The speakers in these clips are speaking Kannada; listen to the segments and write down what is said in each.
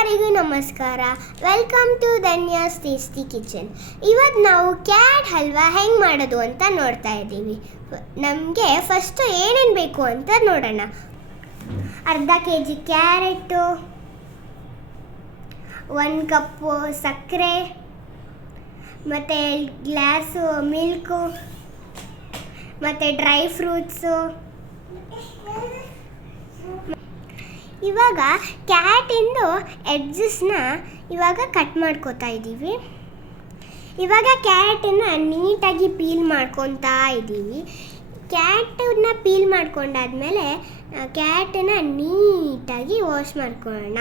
ಎಲ್ಲರಿಗೂ ನಮಸ್ಕಾರ. Welcome to Dhanya's tasty kitchen. ಇವತ್ತು ನಾವು ಕ್ಯಾರೆಟ್ ಹಲ್ವಾ ಹೆಂಗೆ ಮಾಡೋದು ಅಂತ ನೋಡ್ತಾ ಇದ್ದೀವಿ. ನಮಗೆ ಫಸ್ಟು ಏನೇನು ಬೇಕು ಅಂತ ನೋಡೋಣ. ಅರ್ಧ kg ಕ್ಯಾರೆಟು, 1 ಕಪ್ಪು ಸಕ್ಕರೆ, ಮತ್ತು ಗ್ಲಾಸು ಮಿಲ್ಕು, ಮತ್ತು ಡ್ರೈ ಫ್ರೂಟ್ಸು. ಇವಾಗ ಕ್ಯಾರೆಟಿಂದು ಎಡ್ಜಸ್ನ ಇವಾಗ ಕಟ್ ಮಾಡ್ಕೋತಾ ಇದ್ದೀವಿ. ಇವಾಗ ಕ್ಯಾರೆಟನ್ನು ನೀಟಾಗಿ ಪೀಲ್ ಮಾಡ್ಕೊತಾ ಇದ್ದೀವಿ. ಕ್ಯಾರೆಟನ್ನ ಪೀಲ್ ಮಾಡ್ಕೊಂಡಾದ್ಮೇಲೆ ಕ್ಯಾರೆಟನ್ನು ನೀಟಾಗಿ ವಾಶ್ ಮಾಡ್ಕೊಳ್ಳೋಣ.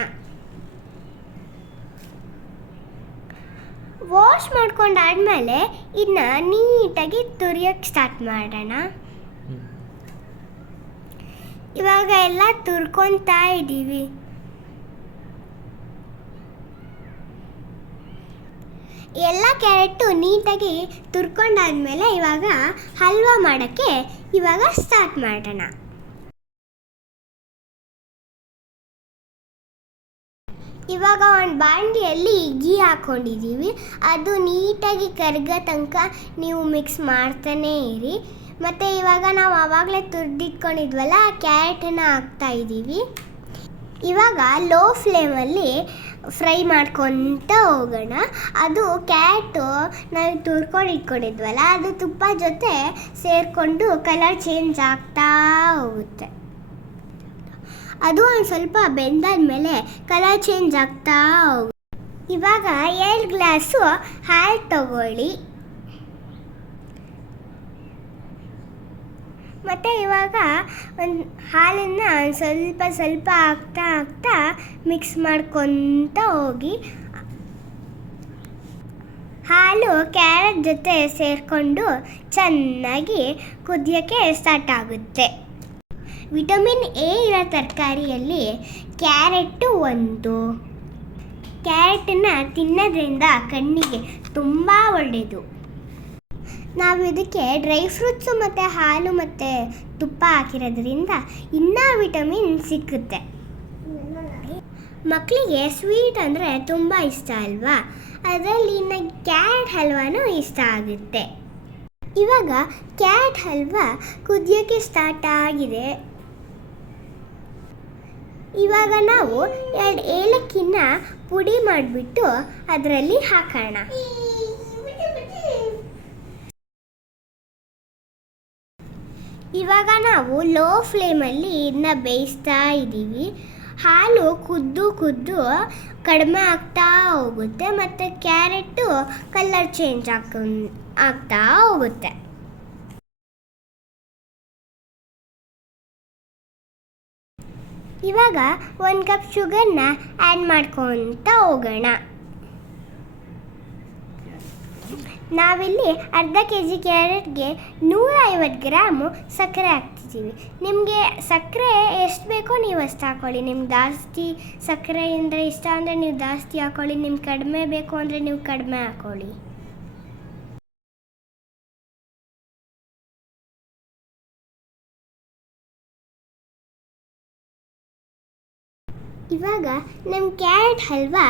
ವಾಶ್ ಮಾಡ್ಕೊಂಡಾದ್ಮೇಲೆ ಇದನ್ನ ನೀಟಾಗಿ ತುರಿಯೋಕ್ಕೆ ಸ್ಟಾರ್ಟ್ ಮಾಡೋಣ. ಇವಾಗ ಎಲ್ಲ ತುರ್ಕೊತಾ ಇದ್ದೀವಿ. ಎಲ್ಲ ಕ್ಯಾರೆಟು ನೀಟಾಗಿ ತುರ್ಕೊಂಡಾದ್ಮೇಲೆ ಇವಾಗ ಹಲ್ವಾ ಮಾಡೋಕ್ಕೆ ಇವಾಗ ಸ್ಟಾರ್ಟ್ ಮಾಡೋಣ. ಇವಾಗ ಒಂದು ಬಾಂಡಿಯಲ್ಲಿ ಗೀ ಹಾಕ್ಕೊಂಡಿದ್ದೀವಿ. ಅದು ನೀಟಾಗಿ ಕರಗೋ ತನಕ ನೀವು ಮಿಕ್ಸ್ ಮಾಡ್ತಾನೇ ಇರಿ. ಮತ್ತು ಇವಾಗ ನಾವು ಆವಾಗಲೇ ತುರಿದಿಟ್ಕೊಂಡಿದ್ವಲ್ಲ ಕ್ಯಾರೆಟನ್ನು ಹಾಕ್ತಾಯಿದ್ದೀವಿ. ಇವಾಗ ಲೋ ಫ್ಲೇಮಲ್ಲಿ ಫ್ರೈ ಮಾಡ್ಕೊತ ಹೋಗೋಣ. ಅದು ಕ್ಯಾರೆಟು ನಾವು ತುರ್ಕೊಂಡು ಇಟ್ಕೊಂಡಿದ್ವಲ್ಲ ಅದು ತುಪ್ಪ ಜೊತೆ ಸೇರಿಕೊಂಡು ಕಲರ್ ಚೇಂಜ್ ಆಗ್ತಾ ಹೋಗುತ್ತೆ. ಅದು ಒಂದು ಸ್ವಲ್ಪ ಬೆಂದಾದ್ಮೇಲೆ ಕಲರ್ ಚೇಂಜ್ ಆಗ್ತಾ ಹೋಗುತ್ತೆ. ಇವಾಗ 2 ಗ್ಲಾಸು ಹಾಲು ತಗೊಳ್ಳಿ. ಮತ್ತು ಇವಾಗ ಒಂದು ಹಾಲನ್ನು ಸ್ವಲ್ಪ ಹಾಕ್ತಾ ಮಿಕ್ಸ್ ಮಾಡ್ಕೊತ ಹೋಗಿ. ಹಾಲು ಕ್ಯಾರೆಟ್ ಜೊತೆ ಸೇರಿಕೊಂಡು ಚೆನ್ನಾಗಿ ಕುದಿಯೋಕ್ಕೆ ಸ್ಟಾರ್ಟ್ ಆಗುತ್ತೆ. ವಿಟಮಿನ್ ಎ ಇರೋ ತರಕಾರಿಯಲ್ಲಿ ಕ್ಯಾರೆಟು ಒಂದು. ಕ್ಯಾರೆಟನ್ನು ತಿನ್ನೋದ್ರಿಂದ ಕಣ್ಣಿಗೆ ತುಂಬ ಒಳ್ಳೆಯದು. ನಾವು ಇದಕ್ಕೆ ಡ್ರೈ ಫ್ರೂಟ್ಸು ಮತ್ತು ಹಾಲು ಮತ್ತು ತುಪ್ಪ ಹಾಕಿರೋದ್ರಿಂದ ಇನ್ನೂ ವಿಟಮಿನ್ ಸಿಕ್ಕುತ್ತೆ. ಮಕ್ಕಳಿಗೆ ಸ್ವೀಟ್ ಅಂದರೆ ತುಂಬ ಇಷ್ಟ ಅಲ್ವಾ? ಅದರಲ್ಲಿ ಇನ್ನು ಕ್ಯಾರೆಟ್ ಹಲ್ವಾನೂ ಇಷ್ಟ ಆಗುತ್ತೆ. ಇವಾಗ ಕ್ಯಾರೆಟ್ ಹಲ್ವಾ ಕುದಿಯೋಕ್ಕೆ ಸ್ಟಾರ್ಟ್ ಆಗಿದೆ. ಇವಾಗ ನಾವು 2 ಏಲಕ್ಕಿನ ಪುಡಿ ಮಾಡಿಬಿಟ್ಟು ಅದರಲ್ಲಿ ಹಾಕೋಣ. ಇವಾಗ ನಾವು ಲೋ ಫ್ಲೇಮಲ್ಲಿ ಇದನ್ನ ಬೇಯಿಸ್ತಾ ಇದ್ದೀವಿ. ಹಾಲು ಕುದ್ದು ಕಡಿಮೆ ಆಗ್ತಾ ಹೋಗುತ್ತೆ ಮತ್ತು ಕ್ಯಾರೆಟು ಕಲರ್ ಚೇಂಜ್ ಆಗ್ತಾ ಹೋಗುತ್ತೆ. ಇವಾಗ 1 ಕಪ್ ಶುಗರ್ನ ಆ್ಯಡ್ ಮಾಡ್ಕೊತ ಹೋಗೋಣ. ನಾವಿಲ್ಲಿ ಅರ್ಧ kg ಕ್ಯಾರೆಟ್ಗೆ 150 ಗ್ರಾಮು ಸಕ್ಕರೆ ಹಾಕ್ತಿದ್ದೀವಿ. ನಿಮಗೆ ಸಕ್ಕರೆ ಎಷ್ಟು ಬೇಕೋ ನೀವು ಅಷ್ಟು ಹಾಕ್ಕೊಳ್ಳಿ. ನಿಮ್ಗೆ ಜಾಸ್ತಿ ಸಕ್ಕರೆ ಅಂದರೆ ಇಷ್ಟ ಅಂದರೆ ನೀವು ಜಾಸ್ತಿ ಹಾಕ್ಕೊಳ್ಳಿ. ನಿಮ್ಗೆ ಕಡಿಮೆ ಬೇಕು ಅಂದರೆ ನೀವು ಕಡಿಮೆ ಹಾಕ್ಕೊಳ್ಳಿ. ಇವಾಗ ನಮ್ಮ ಕ್ಯಾರೆಟ್ ಹಲ್ವಾ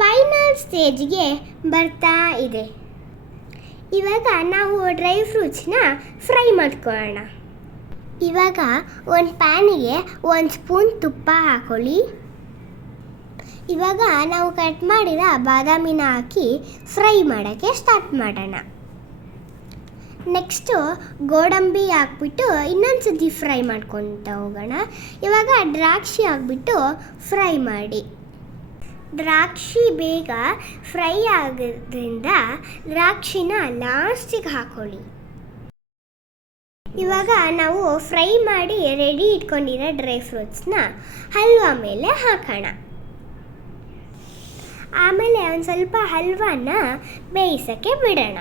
ಫೈನಲ್ ಸ್ಟೇಜ್ಗೆ ಬರ್ತಾ ಇದೆ. ಇವಾಗ ನಾವು ಡ್ರೈ ಫ್ರೂಟ್ಸ್ನ ಫ್ರೈ ಮಾಡ್ಕೊಳ್ಳೋಣ. ಇವಾಗ ಒಂದು ಪ್ಯಾನಿಗೆ 1 ಸ್ಪೂನ್ ತುಪ್ಪ ಹಾಕ್ಕೊಳ್ಳಿ. ಇವಾಗ ನಾವು ಕಟ್ ಮಾಡಿದ ಬಾದಾಮಿನ ಹಾಕಿ ಫ್ರೈ ಮಾಡೋಕ್ಕೆ ಸ್ಟಾರ್ಟ್ ಮಾಡೋಣ. ನೆಕ್ಸ್ಟು ಗೋಡಂಬಿ ಹಾಕ್ಬಿಟ್ಟು ಇನ್ನೊಂದು ಸತಿ ಫ್ರೈ ಮಾಡ್ಕೊತ ಹೋಗೋಣ. ಇವಾಗ ದ್ರಾಕ್ಷಿ ಹಾಕ್ಬಿಟ್ಟು ಫ್ರೈ ಮಾಡಿ. ದ್ರಾಕ್ಷಿ ಬೇಗ ಫ್ರೈ ಆಗೋದ್ರಿಂದ ದ್ರಾಕ್ಷಿನ ಲಾಸ್ಟಿಗೆ ಹಾಕ್ಕೊಳ್ಳಿ. ಇವಾಗ ನಾವು ಫ್ರೈ ಮಾಡಿ ರೆಡಿ ಇಟ್ಕೊಂಡಿರೋ ಡ್ರೈ ಫ್ರೂಟ್ಸ್ನ ಹಲ್ವಾ ಮೇಲೆ ಹಾಕೋಣ. ಆಮೇಲೆ ಒಂದು ಸ್ವಲ್ಪ ಹಲ್ವಾನ ಬೇಯಿಸೋಕ್ಕೆ ಬಿಡೋಣ.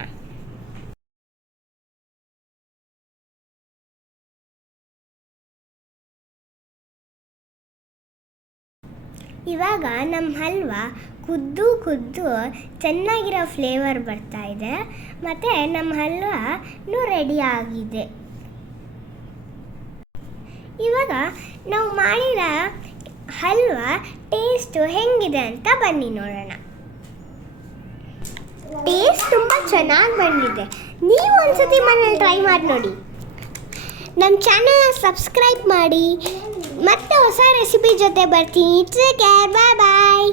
ಇವಾಗ ನಮ್ಮ ಹಲ್ವಾ ಕುದ್ದು ಚೆನ್ನಾಗಿರೋ ಫ್ಲೇವರ್ ಬರ್ತಾ ಇದೆ ಮತ್ತು ನಮ್ಮ ಹಲ್ವಾನು ರೆಡಿ ಆಗಿದೆ. ಇವಾಗ ನಾವು ಮಾಡಿದ ಹಲ್ವಾ ಟೇಸ್ಟ್ ಟೇಸ್ಟು ಹೆಂಗಿದೆ ಅಂತ ಬನ್ನಿ ನೋಡೋಣ. ಟೇಸ್ಟ್ ತುಂಬ ಚೆನ್ನಾಗಿ ಬಂದಿದೆ. ನೀವು ಒಂದ್ಸತಿ ಮನೇಲಿ ಟ್ರೈ ಮಾಡಿ ನೋಡಿ. ನಮ್ಮ ಚಾನಲ್ನ ಸಬ್ಸ್ಕ್ರೈಬ್ ಮಾಡಿ. ಮತ್ತೆ ಹೊಸ ರೆಸಿಪಿ ಜೊತೆ ಬರ್ತೀನಿ. ಟೇಕ್ ಕೇರ್, ಬಾಯ್ ಬಾಯ್.